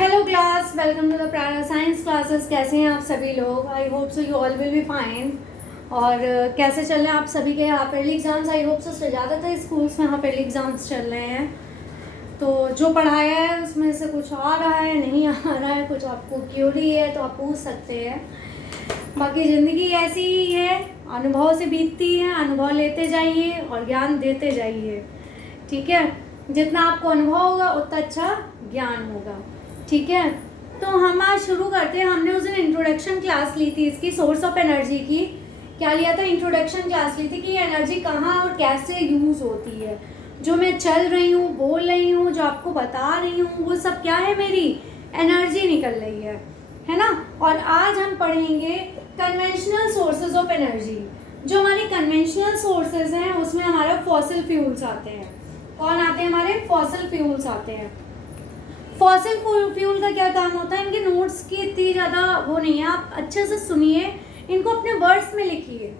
Hello class, welcome to the Prara science classes. कैसे हैं आप सभी लोग? I hope so you all will be fine. और कैसे चल रहे हैं आप सभी के half yearly exams? I hope so ज़्यादातर स्कूल्स में हाफ ईयरली एग्जाम्स चल रहे हैं, तो जो पढ़ाया है उसमें से कुछ आ रहा है, नहीं आ रहा है, कुछ आपको क्यूरी है तो आप पूछ सकते हैं। बाकी ज़िंदगी ऐसी ही है, अनुभव से बीतती है, अनुभव लेते जाइए और ज्ञान देते जाइए। ठीक है, जितना आपको अनुभव होगा उतना अच्छा ज्ञान होगा। ठीक है, तो हम आज शुरू करते हैं। हमने उस दिन इंट्रोडक्शन क्लास ली थी इसकी, सोर्स ऑफ एनर्जी की। क्या लिया था? इंट्रोडक्शन क्लास ली थी कि एनर्जी कहाँ और कैसे यूज़ होती है। जो मैं चल रही हूँ, बोल रही हूँ, जो आपको बता रही हूँ, वो सब क्या है? मेरी एनर्जी निकल रही है ना। और आज हम पढ़ेंगे कन्वेंशनल सोर्सेज ऑफ एनर्जी। जो हमारी कन्वेंशनल सोर्सेज हैं उसमें हमारे फॉसिल फ्यूल्स आते हैं। कौन आते हैं? हमारे फॉसिल फ्यूल्स आते हैं। फॉसिल फ्यूल का क्या काम होता है? इनके नोट्स की इतनी ज़्यादा वो नहीं है, आप अच्छे से सुनिए, इनको अपने वर्ड्स में लिखिए।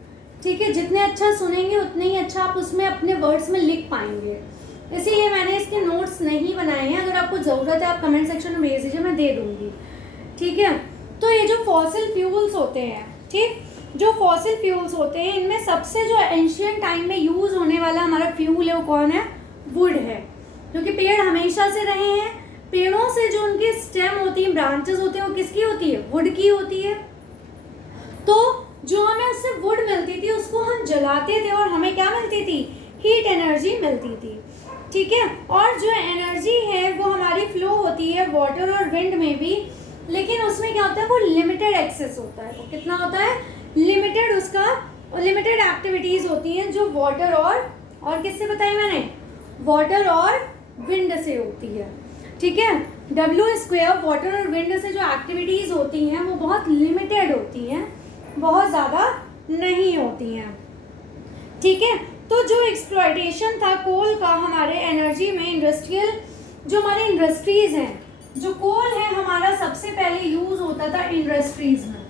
ठीक है, जितने अच्छा सुनेंगे उतने ही अच्छा आप उसमें अपने वर्ड्स में लिख पाएंगे। इसीलिए मैंने इसके नोट्स नहीं बनाए हैं। अगर आपको ज़रूरत है आप कमेंट सेक्शन में भेज दीजिए, मैं दे दूँगी। ठीक है, तो ये जो फॉसिल फ्यूल्स होते हैं, ठीक, जो फॉसिल फ्यूल्स होते हैं, इनमें सबसे जो एंशियंट टाइम में यूज़ होने वाला हमारा फ्यूल है वो कौन है? वुड है। क्योंकि पेड़ हमेशा से रहे हैं, पेड़ों से जो उनकी स्टेम होती है, ब्रांचेस होते हैं, वो किसकी होती है? वुड की होती है। तो जो हमें उससे वुड मिलती थी उसको हम जलाते थे और हमें क्या मिलती थी? हीट एनर्जी मिलती थी। ठीक है, और जो एनर्जी है वो हमारी फ्लो होती है वाटर और विंड में भी, लेकिन उसमें क्या होता है? वो लिमिटेड एक्सेस होता है। वो कितना होता है? लिमिटेड, उसका लिमिटेड एक्टिविटीज होती हैं जो वाटर और किससे बताई मैंने? वाटर और विंड से होती है। ठीक है, W² वाटर और विंड से जो एक्टिविटीज़ होती हैं वो बहुत लिमिटेड होती हैं, बहुत ज़्यादा नहीं होती हैं। ठीक है, तो जो एक्सप्लॉयटेशन था कोल का हमारे एनर्जी में, इंडस्ट्रियल जो हमारी इंडस्ट्रीज़ हैं, जो कोल है हमारा सबसे पहले यूज़ होता था इंडस्ट्रीज़ में।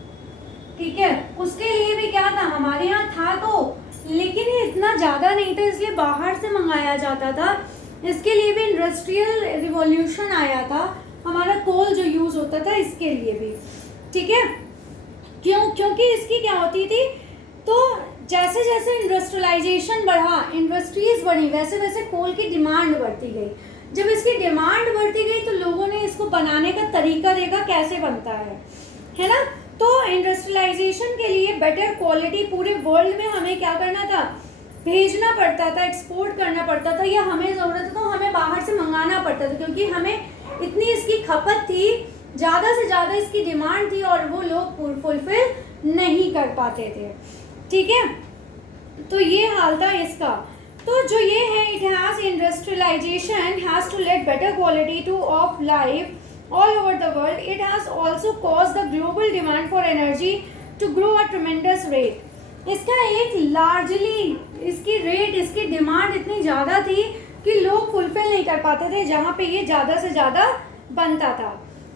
ठीक है, उसके लिए भी क्या था? हमारे यहाँ था तो, लेकिन ये इतना ज़्यादा नहीं था, इसलिए बाहर से मंगाया जाता था। इसके लिए भी इंडस्ट्रियल रिवॉल्यूशन आया था, हमारा कोल जो यूज़ होता था इसके लिए भी। ठीक है, क्योंकि इसकी क्या होती थी? तो जैसे जैसे इंडस्ट्रियलाइजेशन बढ़ा, इंडस्ट्रीज बढ़ी, वैसे वैसे कोल की डिमांड बढ़ती गई। जब इसकी डिमांड बढ़ती गई तो लोगों ने इसको बनाने का तरीका देखा कैसे बनता है ना। तो इंडस्ट्रियलाइजेशन के लिए बेटर क्वालिटी पूरे वर्ल्ड में हमें क्या करना था? भेजना पड़ता था, एक्सपोर्ट करना पड़ता था, या हमें ज़रूरत है तो हमें बाहर से मंगाना पड़ता था, क्योंकि हमें इतनी इसकी खपत थी, ज़्यादा से ज़्यादा इसकी डिमांड थी और वो लोग फुलफिल नहीं कर पाते थे। ठीक है, तो ये हाल था इसका। तो जो ये है, it has industrialisation has to let better quality to of life all over the world. It has also cause the global demand for energy to grow a tremendous rate. इसका एक लार्जली इसकी डिमांड इतनी ज़्यादा थी कि लोग fulfil नहीं कर पाते थे जहाँ पे ये ज़्यादा से ज़्यादा बनता था।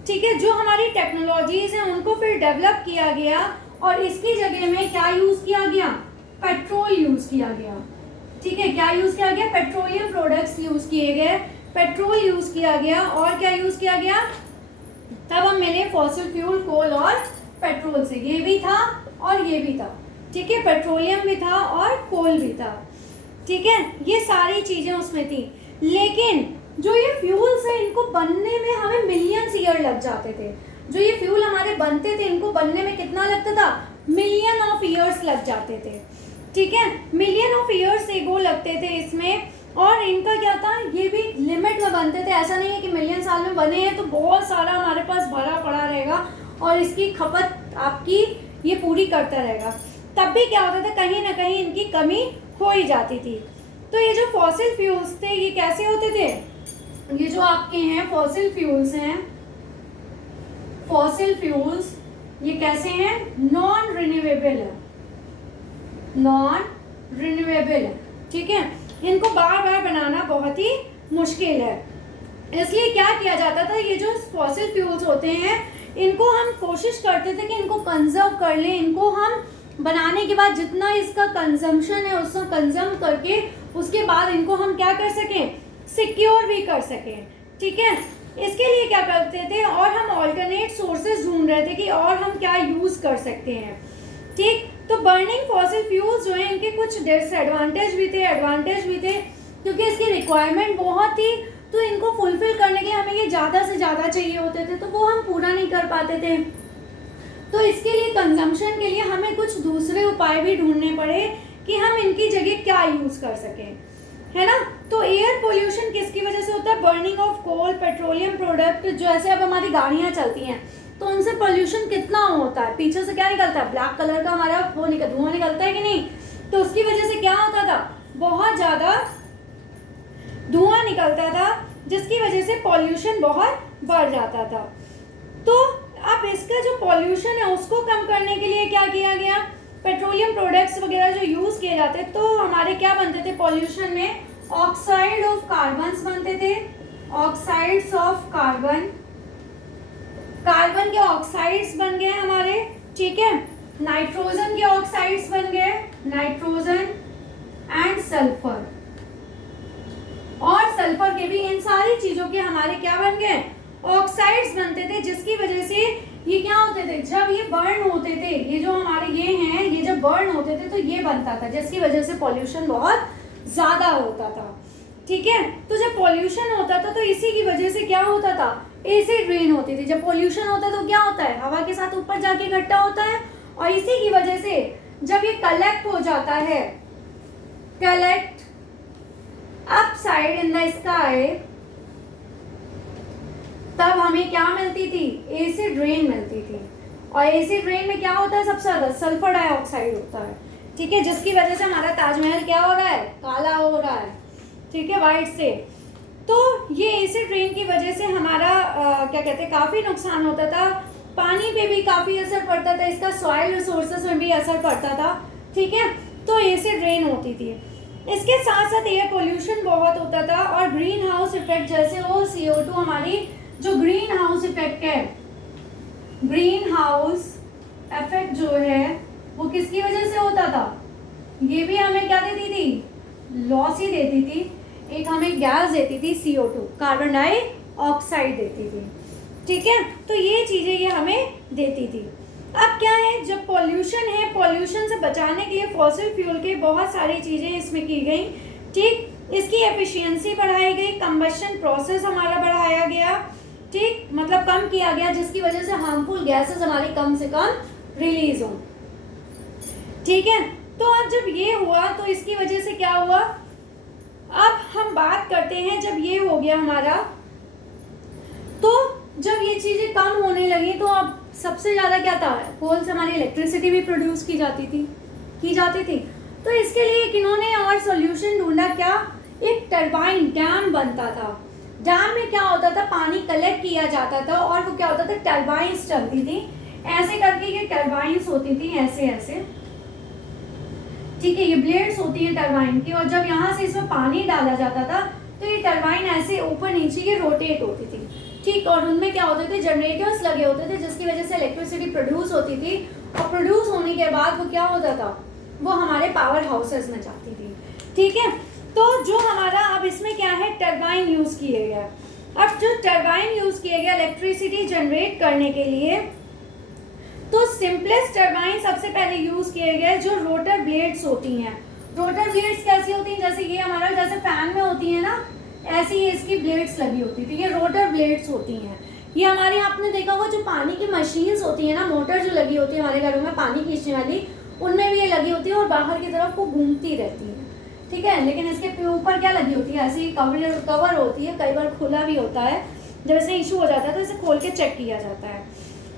ठीक है, जो हमारी टेक्नोलॉजीज़ हैं उनको फिर डेवलप किया गया और इसकी जगह में क्या यूज़ किया गया? पेट्रोल यूज़ किया गया। ठीक है, क्या यूज़ किया गया? पेट्रोलियम प्रोडक्ट्स यूज़ किए गए, पेट्रोल यूज़ किया गया, और क्या यूज़ किया गया? तब हम मिले फॉसिल फ्यूल, कोल और पेट्रोल से। ये भी था और ये भी था। ठीक है, पेट्रोलियम भी था और कोल भी था। ठीक है, ये सारी चीज़ें उसमें थी। लेकिन जो ये फ्यूल्स है इनको बनने में हमें मिलियंस ईयर लग जाते थे। जो ये फ्यूल हमारे बनते थे इनको बनने में कितना लगता था? मिलियन ऑफ ईयर्स लग जाते थे। ठीक है, मिलियन ऑफ ईयर्स एगो लगते थे इसमें। और इनका क्या था? ये भी लिमिट में बनते थे। ऐसा नहीं है कि मिलियन साल में बने हैं तो बहुत सारा हमारे पास भरा पड़ा रहेगा और इसकी खपत आपकी ये पूरी करता रहेगा। तब भी क्या होता था? कहीं ना कहीं इनकी कमी हो ही जाती थी। तो ये जो फॉसिल फ्यूल्स थे ये कैसे होते थे? ये जो आपके हैं फॉसिल फ्यूल्स हैं, फॉसिल फ्यूल्स ये कैसे हैं? नॉन रिन्यूएबल है, नॉन रिन्यूएबल है। ठीक है, इनको बार बार बनाना बहुत ही मुश्किल है, इसलिए क्या किया जाता था? ये जो फॉसिल फ्यूल्स होते हैं इनको हम कोशिश करते थे कि इनको कंजर्व कर लें, इनको हम बनाने के बाद जितना इसका कंजम्पशन है उसको कंज्यूम करके उसके बाद इनको हम क्या कर सकें? सिक्योर भी कर सकें। ठीक है, इसके लिए क्या करते थे, और हम ऑल्टरनेट सोर्सेज ढूंढ रहे थे कि और हम क्या यूज़ कर सकते हैं। ठीक, तो बर्निंग फॉसिल फ्यूल्स जो हैं इनके कुछ डिसएडवांटेज भी थे, एडवांटेज भी थे, क्योंकि इसकी रिक्वायरमेंट बहुत थी, तो इनको फुलफिल करने के लिए हमें ये ज़्यादा से ज़्यादा चाहिए होते थे, तो वो हम पूरा नहीं कर पाते थे। तो इसके लिए कंजम्पशन के लिए हमें कुछ दूसरे उपाय भी ढूंढने पड़े कि हम इनकी जगह क्या यूज़ कर सकें, है ना। तो एयर पोल्यूशन किसकी वजह से होता है, burning of coal, petroleum product, जैसे अब हमारी गाड़ियाँ चलती हैं तो उनसे पोल्यूशन कितना होता है, पीछे से क्या निकलता है, ब्लैक कलर का हमारा वो धुआं निकलता है कि नहीं। तो उसकी वजह से क्या होता था, बहुत ज़्यादा धुआं निकलता था, जिसकी वजह से पॉल्यूशन बहुत बढ़ जाता था। तो अब इसका जो पॉल्यूशन है उसको कम करने के लिए क्या किया गया, पेट्रोलियम प्रोडक्ट्स वगैरह जो यूज़ किए जाते तो हमारे क्या बनते थे पॉल्यूशन में, ऑक्साइड ऑफ कार्बन्स बनते थे, ऑक्साइड्स ऑफ कार्बन, कार्बन के ऑक्साइड्स बन गए हमारे, ठीक है। नाइट्रोजन के ऑक्साइड्स बन गए, नाइट्रोजन एंड सल्फर, और सल्फर के भी, इन सारी चीज़ों के हमारे क्या बन गए, ऑक्साइड्स बनते थे, जिसकी वजह से ये क्या होते थे, जब ये बर्न होते थे, ये जो हमारे ये हैं, ये जब बर्न होते थे तो ये बनता था, जिसकी वजह से पॉल्यूशन बहुत ज़्यादा होता था, ठीक है। तो जब पॉल्यूशन होता था तो इसी की वजह से क्या होता था, एसिड रेन होती थी। जब पॉल्यूशन होता है तो क्या होता है, हवा के साथ ऊपर जाके इकट्ठा होता है, और इसी की वजह से जब ये कलेक्ट हो जाता है, collect upside in the sky, तब हमें क्या मिलती थी, एसिड रेन मिलती थी। और एसिड रेन में क्या होता है, सबसे ज्यादा सल्फर डाइऑक्साइड होता है, ठीक है, जिसकी वजह से हमारा ताजमहल क्या हो रहा है, काला हो रहा है, ठीक है, वाइट से। तो ये एसिड रेन की वजह से हमारा क्या कहते हैं, काफ़ी नुकसान होता था, पानी पे भी काफ़ी असर पड़ता था, इसका सॉइल रिसोर्सेज में भी असर पड़ता था, ठीक है। तो एसिड रेन होती थी। इसके साथ साथ एयर पोल्यूशन बहुत होता था, और ग्रीन हाउस इफेक्ट, जैसे वो CO2 हमारी जो ग्रीन हाउस इफेक्ट है, ग्रीन हाउस इफेक्ट जो है वो किसकी वजह से होता था, ये भी हमें क्या देती थी, लॉस ही देती थी। एक हमें गैस देती थी CO2, कार्बन डाइऑक्साइड देती थी, ठीक है। तो ये चीज़ें ये हमें देती थी। अब क्या है, जब पॉल्यूशन है, पॉल्यूशन से बचाने के लिए फॉसिल फ्यूल के बहुत सारी चीज़ें इसमें की गई, ठीक, इसकी एफिशिएंसी बढ़ाई गई, कंबशन प्रोसेस हमारा बढ़ाया गया, ठीक, मतलब कम किया गया, जिसकी वजह से हार्मफुल गैसेस हमारी कम से कम रिलीज हो, ठीक है। तो अब जब ये हुआ तो इसकी वजह से क्या हुआ, अब हम बात करते हैं, जब ये हो गया हमारा, तो जब ये चीज़ें कम होने लगी तो अब सबसे ज़्यादा क्या था, कोल से हमारी इलेक्ट्रिसिटी भी प्रोड्यूस की जाती थी। तो इसके लिए इन्होंने और सॉल्यूशन ढूंढा, क्या, एक टरबाइन डैम बनता था। डैम में क्या होता था, पानी कलेक्ट किया जाता था, और वो क्या होता था, टरबाइंस चलती थी, ऐसे करके ये टरबाइंस होती थी, ऐसे ऐसे, ठीक है, ये ब्लेड्स होती है टरबाइन की, और जब यहाँ से इसमें पानी डाला जाता था तो ये टरबाइन ऐसे ऊपर नीचे ये रोटेट होती थी, ठीक, और उनमें क्या होते थे, जनरेटर्स लगे होते थे, जिसकी वजह से इलेक्ट्रिसिटी प्रोड्यूस होती थी, और प्रोड्यूस होने के बाद वो क्या होता था, वो हमारे पावर हाउसेस में जाती थी, ठीक है। तो जो हमारा अब इसमें क्या है, टरबाइन यूज़ किए गए। अब जो टरबाइन यूज़ किए गए इलेक्ट्रिसिटी जनरेट करने के लिए, तो सिंपलेस्ट टरबाइन सबसे पहले यूज़ किए गए, जो रोटर ब्लेड्स होती हैं। रोटर ब्लेड्स कैसी होती हैं, जैसे ये हमारा जैसे फैन में होती है ना, ऐसी ही इसकी ब्लेड्स लगी होती थी, ये रोटर ब्लेड्स होती हैं। ये हमारे आपने देखा होगा जो पानी की मशीन्स होती है ना, मोटर जो लगी होती है हमारे घरों में पानी खींचने वाली, उनमें भी ये लगी होती है, और बाहर की तरफ वो घूमती रहती है, ठीक है। लेकिन इसके ऊपर क्या लगी होती है, ऐसी कवर होती है, कई बार खुला भी होता है, जब इसमें इशू हो जाता है तो इसे खोल के चेक किया जाता है।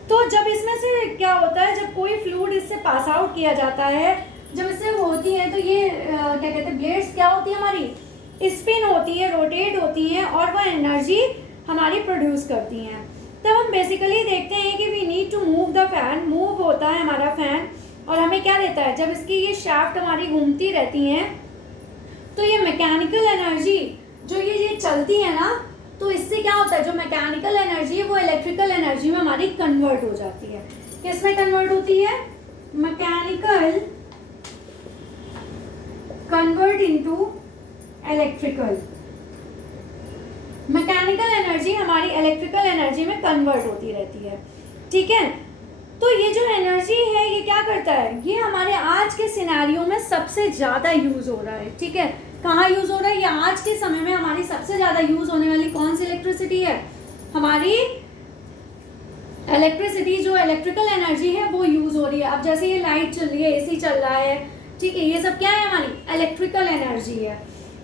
तो जब इसमें से क्या होता है, जब कोई फ्लूइड इससे पास आउट किया जाता है, जब इससे होती है, तो ये क्या कहते हैं, ब्लेड्स क्या होती है हमारी, स्पिन होती है, रोटेट होती हैं, और वह एनर्जी हमारी प्रोड्यूस करती हैं। तब हम बेसिकली देखते हैं कि we need to move the fan, move होता है हमारा फैन, और हमें क्या देता है, जब इसकी ये शाफ्ट हमारी घूमती रहती हैं, तो ये मैकेनिकल एनर्जी जो ये चलती है ना, तो इससे क्या होता है, जो मैकेनिकल एनर्जी है वो इलेक्ट्रिकल एनर्जी में हमारी कन्वर्ट हो जाती है। किसमें कन्वर्ट होती है, mechanical convert into electrical, mechanical energy हमारी इलेक्ट्रिकल एनर्जी में कन्वर्ट होती रहती है, ठीक है। तो ये जो एनर्जी है ये क्या करता है, ये हमारे आज के सिनेरियो में सबसे ज़्यादा यूज़ हो रहा है, ठीक है। कहाँ यूज़ हो रहा है, ये आज के समय में हमारी सबसे ज़्यादा यूज़ होने वाली कौन सी इलेक्ट्रिसिटी है, हमारी इलेक्ट्रिसिटी, जो इलेक्ट्रिकल एनर्जी है वो यूज़ हो रही है। अब जैसे ये लाइट चल रही है, एसी चल रहा है, ठीक है, ये सब क्या है, हमारी इलेक्ट्रिकल एनर्जी है,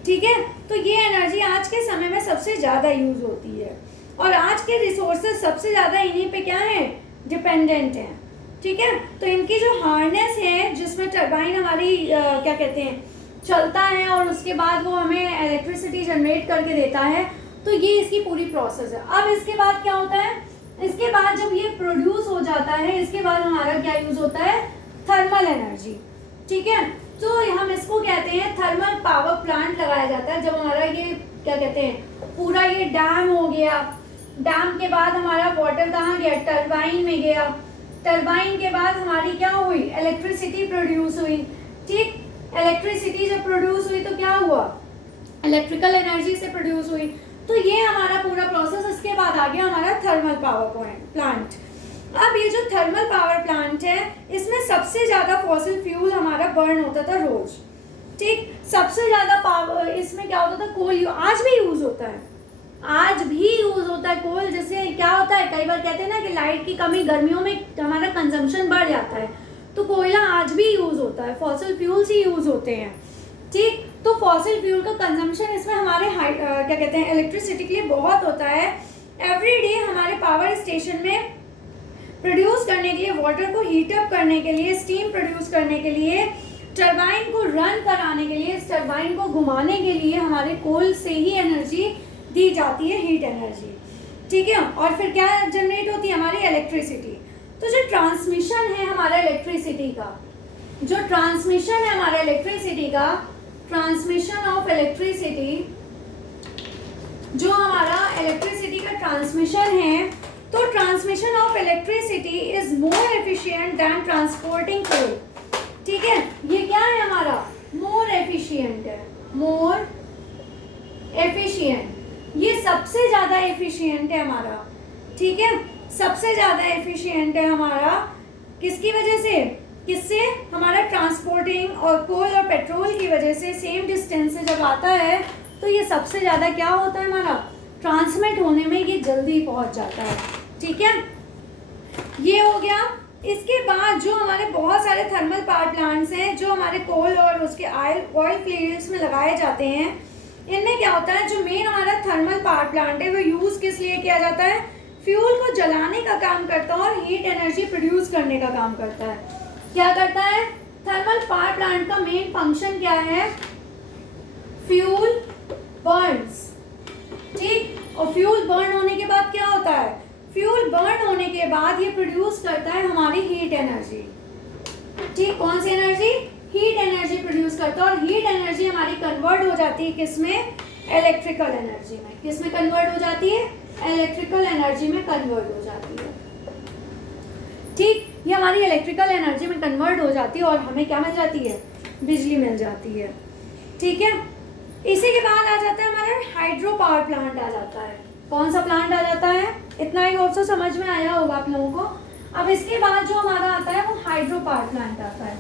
ठीक है। तो ये एनर्जी आज के समय में सबसे ज़्यादा यूज़ होती है और आज के रिसोर्सेज सबसे ज़्यादा इन्हीं पे क्या है, डिपेंडेंट हैं, ठीक है। तो इनकी जो हार्नेस है जिसमें टरबाइन हमारी क्या कहते हैं चलता है और उसके बाद वो हमें इलेक्ट्रिसिटी जनरेट करके देता है, तो ये इसकी पूरी प्रोसेस है। अब इसके बाद क्या होता है, इसके बाद जब ये प्रोड्यूस हो जाता है, इसके बाद हमारा क्या यूज़ होता है, थर्मल एनर्जी, ठीक है। तो हम इसको कहते हैं थर्मल पावर प्लांट लगाया जाता है। जब हमारा ये क्या कहते हैं पूरा ये डैम हो गया, डैम के बाद हमारा वाटर कहाँ गया, टरबाइन में गया, टरबाइन के बाद हमारी क्या हुई, इलेक्ट्रिसिटी प्रोड्यूस हुई, ठीक। इलेक्ट्रिसिटी जब प्रोड्यूस हुई तो क्या हुआ, इलेक्ट्रिकल एनर्जी से प्रोड्यूस हुई। तो ये हमारा पूरा प्रोसेस, इसके बाद आ गया हमारा थर्मल पावर प्लांट। अब ये जो थर्मल पावर प्लांट है इसमें सबसे ज़्यादा फॉसिल फ्यूल हमारा बर्न होता था रोज, ठीक। सबसे ज़्यादा पावर इसमें क्या होता था, कोल, आज भी यूज़ होता है, आज भी यूज़ होता है कोल। जैसे क्या होता है, कई बार कहते हैं ना कि लाइट की कमी, गर्मियों में हमारा कंजम्पशन बढ़ जाता है, तो कोयला आज भी यूज़ होता है, फॉसिल फ्यूल्स ही यूज़ होते हैं, ठीक। तो फॉसिल फ्यूल का कंजम्पशन इसमें हमारे क्या कहते हैं इलेक्ट्रिसिटी के लिए बहुत होता है। एवरी डे हमारे पावर स्टेशन में प्रोड्यूस करने के लिए, वाटर को हीटअप करने के लिए, स्टीम प्रोड्यूस करने के लिए, टरबाइन को रन कराने के लिए, इस टरबाइन को घुमाने के लिए हमारे कोल से ही एनर्जी दी जाती है, हीट एनर्जी, ठीक है। और फिर क्या जनरेट होती है, हमारी इलेक्ट्रिसिटी। तो जो ट्रांसमिशन है हमारा इलेक्ट्रिसिटी का, जो ट्रांसमिशन है हमारा इलेक्ट्रिसिटी का, ट्रांसमिशन ऑफ इलेक्ट्रिसिटी, जो हमारा इलेक्ट्रिसिटी का ट्रांसमिशन है, तो transmission of electricity is more efficient than transporting coal, ठीक है। ये क्या है हमारा, मोर एफिशिएंट है, मोर एफिशिएंट, ये सबसे ज़्यादा एफिशिएंट है हमारा, ठीक है, सबसे ज़्यादा एफिशिएंट है हमारा। किसकी वजह से, किससे, हमारा ट्रांसपोर्टिंग और कोल और पेट्रोल की वजह से सेम डिस्टेंस से जब आता है तो ये सबसे ज़्यादा क्या होता है हमारा, ट्रांसमिट होने में ये जल्दी पहुंच जाता है, ठीक है। ये हो गया। इसके बाद जो हमारे बहुत सारे थर्मल पावर प्लांट्स हैं जो हमारे कोल और उसके ऑयल फील्ड्स में लगाए जाते हैं, इनमें क्या होता है, जो मेन हमारा थर्मल पावर प्लांट है वो यूज़ किस लिए किया जाता है, फ्यूल को जलाने का काम करता है और हीट एनर्जी प्रोड्यूस करने का काम करता है। क्या करता है, थर्मल पावर प्लांट का मेन फंक्शन क्या है, फ्यूल बर्न्स, ठीक। और फ्यूल बर्न होने के बाद क्या होता है, फ्यूल बर्न होने के बाद ये प्रोड्यूस करता है हमारी हीट एनर्जी, ठीक। कौन सी एनर्जी, हीट एनर्जी प्रोड्यूस करता है और हीट एनर्जी हमारी कन्वर्ट हो जाती है किसमें, इलेक्ट्रिकल एनर्जी में। किसमें कन्वर्ट हो जाती है, इलेक्ट्रिकल एनर्जी में कन्वर्ट हो जाती है, ठीक। ये हमारी इलेक्ट्रिकल एनर्जी में कन्वर्ट हो जाती है और हमें क्या मिल जाती है, बिजली मिल जाती है, ठीक है। इसी के बाद आ जाता है हमारा हाइड्रो पावर प्लांट आ जाता है। कौन सा प्लांट आ जाता है, इतना ही ऑल्सो समझ में आया होगा आप लोगों को। अब इसके बाद जो हमारा आता है वो हाइड्रो पावर प्लांट आता है,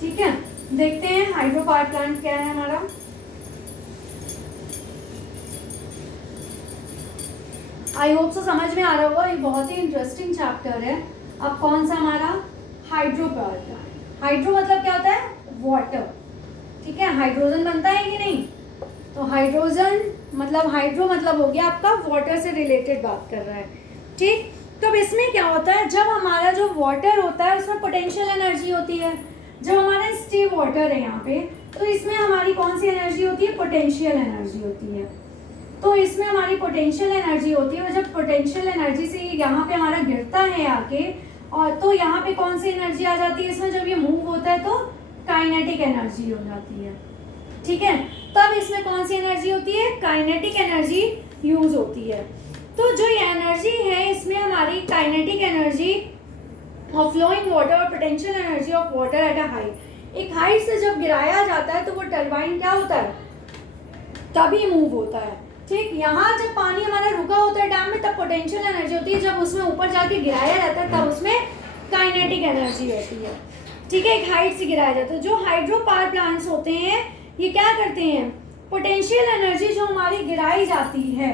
ठीक है। देखते हैं हाइड्रो पावर प्लांट क्या है हमारा। आई होप सो समझ में आ रहा होगा, ये बहुत ही इंटरेस्टिंग चैप्टर है। अब कौन सा हमारा, हाइड्रो पावर प्लांट। हाइड्रो मतलब क्या होता है, वाटर, ठीक है। हाइड्रोजन बनता है कि नहीं, तो हाइड्रोजन मतलब, हाइड्रो मतलब हो गया आपका वाटर से रिलेटेड बात कर रहा है, ठीक। तो अब इसमें क्या होता है, जब हमारा जो वाटर होता है उसमें पोटेंशियल एनर्जी होती है। जब हमारा स्टिल वाटर है यहाँ पे, तो इसमें हमारी कौन सी एनर्जी होती है, पोटेंशियल एनर्जी होती है। तो इसमें हमारी पोटेंशियल एनर्जी होती है और जब पोटेंशियल एनर्जी से यहाँ पे हमारा गिरता है आके, और तो यहाँ पे कौन सी एनर्जी आ जाती है इसमें, जब ये मूव होता है तो काइनेटिक एनर्जी हो जाती है, ठीक है। तब इसमें कौन सी एनर्जी होती है, काइनेटिक एनर्जी यूज होती है। तो जो ये एनर्जी है इसमें हमारी kinetic energy of flowing water और potential energy of water at a height, एक हाइट से जब गिराया जाता है तो वो टरबाइन क्या होता है, तभी मूव होता है। ठीक, यहाँ जब पानी हमारा रुका होता है डैम में तब पोटेंशियल एनर्जी होती है, जब उसमें ऊपर जाके गिराया जाता है तब उसमें काइनेटिक एनर्जी होती है। ठीक है, एक हाइट से गिराया जाता है। जो हाइड्रो पावर प्लांट्स होते हैं ये क्या करते हैं, पोटेंशियल एनर्जी जो हमारी गिराई जाती है,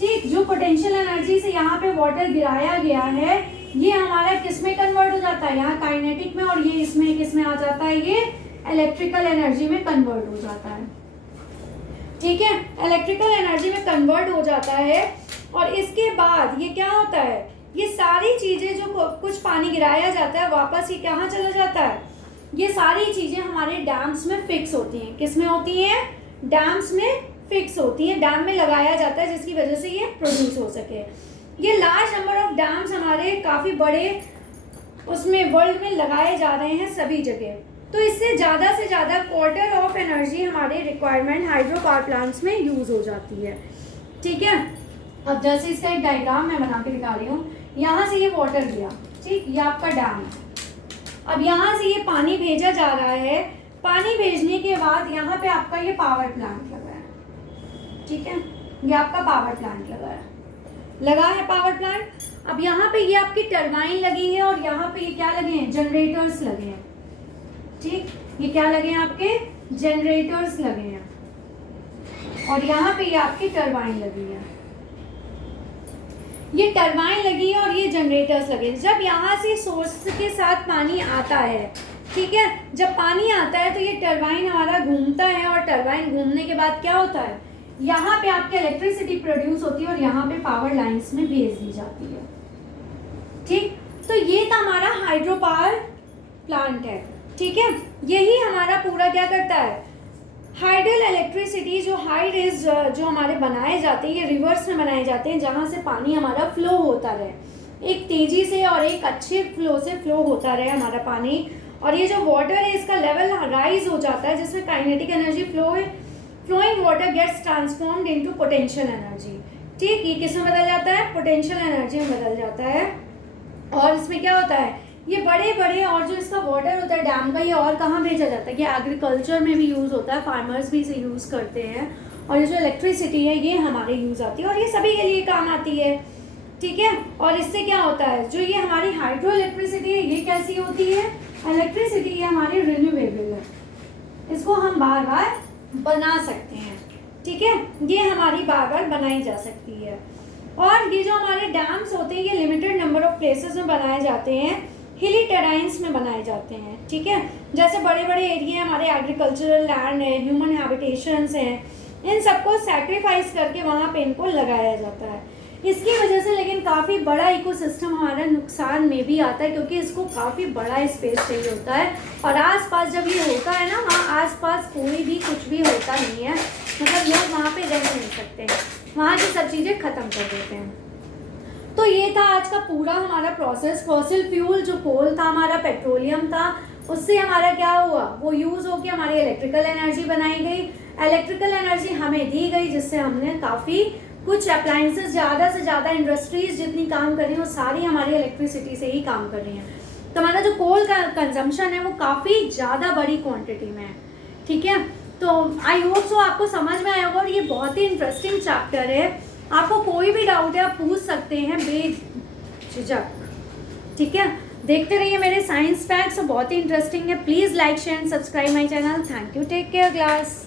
ठीक, जो पोटेंशियल एनर्जी से यहाँ पे वाटर गिराया गया है ये हमारा किस में कन्वर्ट हो जाता है, यहाँ काइनेटिक में, और ये इसमें किस में आ जाता है, ये इलेक्ट्रिकल एनर्जी में कन्वर्ट हो जाता है। ठीक है, इलेक्ट्रिकल एनर्जी में कन्वर्ट हो जाता है। और इसके बाद ये क्या होता है, ये सारी चीज़ें जो कुछ पानी गिराया जाता है वापस ये कहाँ चला जाता है, ये सारी चीज़ें हमारे डैम्स में फिक्स होती हैं। किस में होती हैं, डैम्स में फिक्स होती है, डैम में लगाया जाता है जिसकी वजह से ये प्रोड्यूस हो सके। ये लार्ज नंबर ऑफ डैम्स हमारे काफ़ी बड़े उसमें वर्ल्ड में लगाए जा रहे हैं सभी जगह। तो इससे ज़्यादा से ज़्यादा क्वार्टर ऑफ एनर्जी हमारे रिक्वायरमेंट हाइड्रो पावर प्लांट्स में यूज़ हो जाती है। ठीक है, अब जैसे इसका एक डायग्राम मैं बना के दिखा रही हूँ। यहाँ से ये वाटर गया, ठीक, ये आपका डैम है। अब यहाँ से ये पानी भेजा जा रहा है, पानी भेजने के बाद यहाँ पे आपका ये पावर प्लांट लगा है। ठीक है, ये आपका पावर प्लांट लगा है पावर प्लांट। अब यहाँ पे ये आपकी टरबाइन लगी है और यहाँ पे ये क्या लगे हैं, जनरेटर्स लगे हैं। ठीक, ये क्या लगे हैं, आपके जनरेटर्स लगे हैं, और यहाँ पे ये आपकी टरबाइन लगी है। ये टरबाइन लगी है और ये जनरेटर्स लगे हैं। जब यहाँ से सोर्स के साथ पानी आता है, ठीक है, जब पानी आता है तो ये टरबाइन हमारा घूमता है, और टरबाइन घूमने के बाद क्या होता है, यहाँ पे आपके इलेक्ट्रिसिटी प्रोड्यूस होती है और यहाँ पे पावर लाइंस में भेज दी जाती है। ठीक, तो ये था हमारा हाइड्रो पावर प्लांट है। ठीक है, यही हमारा पूरा क्या करता है, हाइडल इलेक्ट्रिसिटी जो हाई रेज जो हमारे बनाए जाते हैं, ये रिवर्स में बनाए जाते हैं जहाँ से पानी हमारा फ्लो होता रहे, एक तेजी से और एक अच्छे फ्लो से फ्लो होता रहे हमारा पानी। और ये जो वाटर है इसका लेवल राइज हो जाता है, जिसमें kinetic energy flowing water gets transformed into potential energy. ठीक, ये किस में बदल जाता है, पोटेंशियल एनर्जी में बदल जाता है। और इसमें क्या होता है, ये बड़े बड़े और जो इसका वाटर होता है डैम का, ये और कहाँ भेजा जाता है, ये एग्रीकल्चर में भी यूज़ होता है, फार्मर्स भी इसे यूज़ करते हैं। और ये जो इलेक्ट्रिसिटी है ये हमारे यूज़ आती है और ये सभी के लिए काम आती है। ठीक है, और इससे क्या होता है, जो ये हमारी हाइड्रो इलेक्ट्रिसिटी है ये कैसी होती है, इलेक्ट्रिसिटी ये हमारी रिन्यूएबल है, इसको हम बार बार बना सकते हैं। ठीक है, ये हमारी बार बार बनाई जा सकती है। और ये जो हमारे डैम्स होते हैं ये लिमिटेड नंबर ऑफ प्लेसेस में बनाए जाते हैं, हिली टेराइन्स में बनाए जाते हैं। ठीक है, जैसे बड़े बड़े एरिया हमारे एग्रीकल्चरल लैंड है, ह्यूमन हैबिटेशंस हैं, इन सबको सैक्रिफाइस करके वहाँ पे इनको लगाया जाता है। इसकी वजह से लेकिन काफ़ी बड़ा इकोसिस्टम हमारा नुकसान में भी आता है, क्योंकि इसको काफ़ी बड़ा स्पेस चाहिए होता है। और आसपास जब ये होता है ना, वहाँ आसपास कोई भी कुछ भी होता नहीं है, मतलब लोग वहाँ पे रह नहीं सकते, वहाँ की सब चीज़ें ख़त्म कर देते हैं। तो ये था आज का पूरा हमारा प्रोसेस। फॉसिल फ्यूल जो कोल था हमारा, पेट्रोलियम था, उससे हमारा क्या हुआ, वो यूज़ होकर हमारी इलेक्ट्रिकल एनर्जी बनाई गई। इलेक्ट्रिकल एनर्जी हमें दी गई जिससे हमने काफ़ी कुछ अप्लाइंसेस, ज़्यादा से ज़्यादा इंडस्ट्रीज जितनी काम कर रही हैं वो सारी हमारी इलेक्ट्रिसिटी से ही काम कर रही हैं। तो हमारा जो कोल का कंजम्पशन है वो काफ़ी ज़्यादा बड़ी क्वांटिटी में है। ठीक है, तो आई होप सो आपको समझ में आया होगा और ये बहुत ही इंटरेस्टिंग चैप्टर है। आपको कोई भी डाउट है आप पूछ सकते हैं बेझिझक। ठीक है, देखते रहिए मेरे साइंस फैक्ट्स, बहुत ही इंटरेस्टिंग है। Please like share and subscribe my channel. Thank you, take care class.